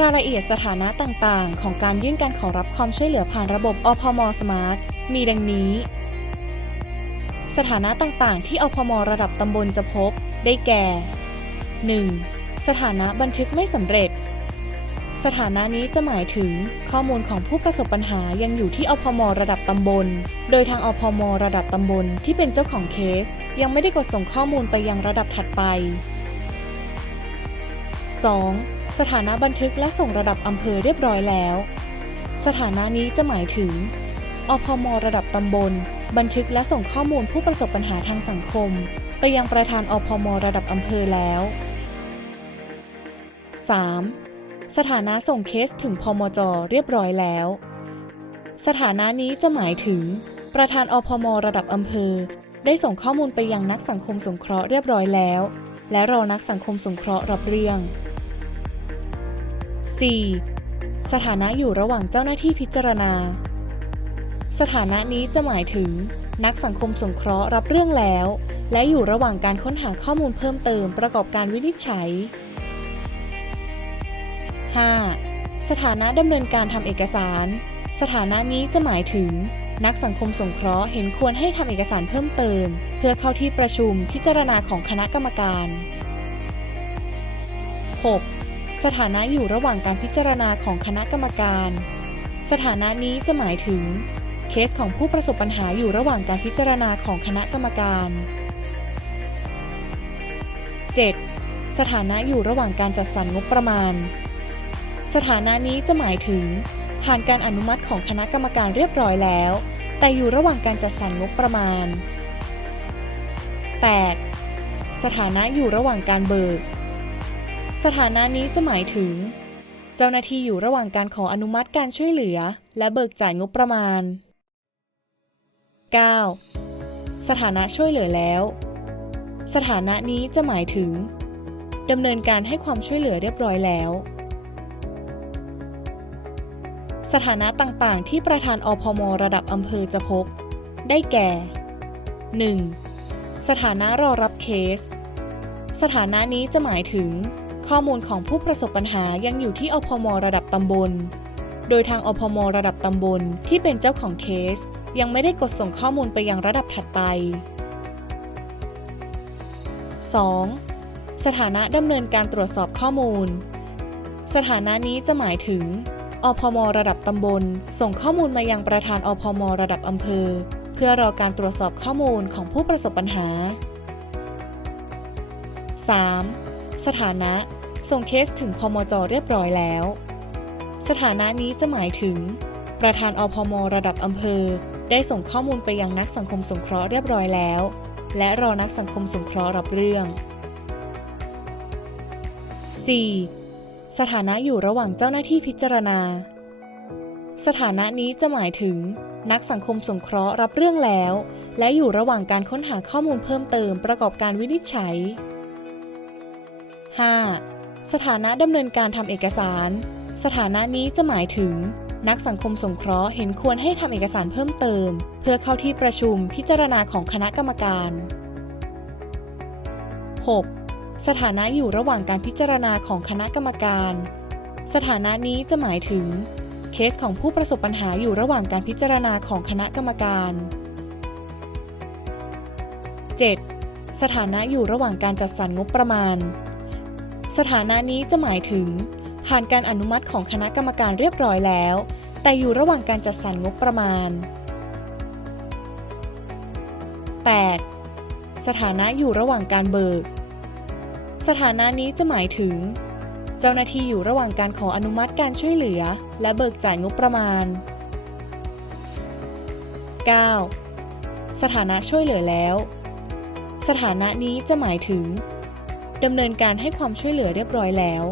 รายละเอียดสถานะต่างๆ ของการยื่นการขอรับความช่วยเหลือผ่านระบบอพมสมาร์ทมีดังนี้ สถานะต่างๆ ที่อพมระดับตำบลจะพบ ได้แก่ 1. สถานะบันทึกไม่สำเร็จ สถานะนี้จะหมายถึงข้อมูลของผู้ประสบปัญหายังอยู่ที่อพมระดับตำบล โดยทางอพมระดับตำบลที่เป็นเจ้าของเคส ยังไม่ได้กดส่งข้อมูลไปยังระดับถัดไป 2. สถานะบันทึกและส่งระดับอำเภอเรียบร้อยแล้ว สถานะนี้จะหมายถึง อพม ระดับตำบล บันทึกและส่งข้อมูลผู้ประสบปัญหาทางสังคม ไปยังประธานอพม ระดับอำเภอแล้ว 3. สถานะส่งเคสถึงพมจ เรียบร้อยแล้ว สถานะนี้จะหมายถึง ประธานอพม ระดับอำเภอ ได้ส่งข้อมูลไปยังนักสังคมสงเคราะห์เรียบร้อยแล้ว และรอนักสังคมสงเคราะห์รับเรื่อง 4. สถานะอยู่ระหว่างเจ้าหน้าที่พิจารณา สถานะนี้จะหมายถึง นักสังคมสงเคราะห์รับเรื่องแล้ว และอยู่ระหว่างการค้นหาข้อมูลเพิ่มเติมประกอบการวินิจฉัย 5. สถานะดำเนินการทำเอกสาร สถานะนี้จะหมายถึง นักสังคมสงเคราะห์เห็นควรให้ทำเอกสารเพิ่มเติม เพื่อเข้าที่ประชุมพิจารณาของคณะกรรมการ 6. สถานะอยู่ระหว่างการพิจารณาของคณะกรรมการ สถานะนี้จะหมายถึง เคสของผู้ประสบปัญหาอยู่ระหว่างการพิจารณาของคณะกรรมการ 7. สถานะอยู่ระหว่างการจัดสรรงบประมาณ สถานะนี้จะหมายถึง ผ่านการอนุมัติของคณะกรรมการเรียบร้อยแล้ว แต่อยู่ระหว่างการจัดสรรงบประมาณ 8. สถานะอยู่ระหว่างการเบิก สถานะนี้จะหมายถึง เจ้าหน้าที่อยู่ระหว่างการขออนุมัติการช่วยเหลือ และเบิกจ่ายงบประมาณ 9. สถานะช่วยเหลือแล้ว สถานะนี้จะหมายถึงดำเนินการให้ความช่วยเหลือเรียบร้อยแล้ว สถานะต่างๆ ที่ประธานอพมระดับอำเภอจะพบ ได้แก่ 1. สถานะรอรับเคส สถานะนี้จะหมายถึง ข้อมูลของผู้ประสบปัญหายังอยู่ที่อพมระดับตำบล โดยทางอพมระดับตำบลที่เป็นเจ้าของเคส ยังไม่ได้กดส่งข้อมูลไปยังระดับถัดไป 2. สถานะดำเนินการตรวจสอบข้อมูล สถานะนี้จะหมายถึง อพมระดับตำบล ส่งข้อมูลมายังประธานอพมระดับอำเภอ เพื่อรอการตรวจสอบข้อมูลของผู้ประสบปัญหา 3. สถานะส่งเคสถึงพมจเรียบร้อยแล้ว สถานะนี้จะหมายถึง ประธานอพมระดับอำเภอ ได้ส่งข้อมูลไปยังนักสังคมสงเคราะห์เรียบร้อยแล้ว และรอนักสังคมสงเคราะห์รับเรื่อง 4. สถานะอยู่ระหว่างเจ้าหน้าที่พิจารณา สถานะนี้จะหมายถึง นักสังคมสงเคราะห์รับเรื่องแล้ว และอยู่ระหว่างการค้นหาข้อมูลเพิ่มเติมประกอบการวินิจฉัย 5. สถานะดำเนินการทำเอกสาร สถานะนี้จะหมายถึง นักสังคมสงเคราะห์เห็นควรให้ทำเอกสารเพิ่มเติม เพื่อเข้าที่ประชุมพิจารณาของคณะกรรมการ 6. สถานะอยู่ระหว่างการพิจารณาของคณะกรรมการ สถานะนี้จะหมายถึง เคสของผู้ประสบปัญหาอยู่ระหว่างการพิจารณาของคณะกรรมการ 7. สถานะอยู่ระหว่างการจัดสรรงบประมาณ สถานะนี้จะหมายถึง ผ่านการอนุมัติของคณะกรรมการเรียบร้อยแล้ว แต่อยู่ระหว่างการจัดสรรงบประมาณ 8. สถานะอยู่ระหว่างการเบิก สถานะนี้จะหมายถึง เจ้าหน้าที่อยู่ระหว่างการขออนุมัติการช่วยเหลือ และเบิกจ่ายงบประมาณ 9. สถานะช่วยเหลือแล้ว สถานะนี้จะหมายถึง ดำเนินการให้ความช่วยเหลือเรียบร้อยแล้ว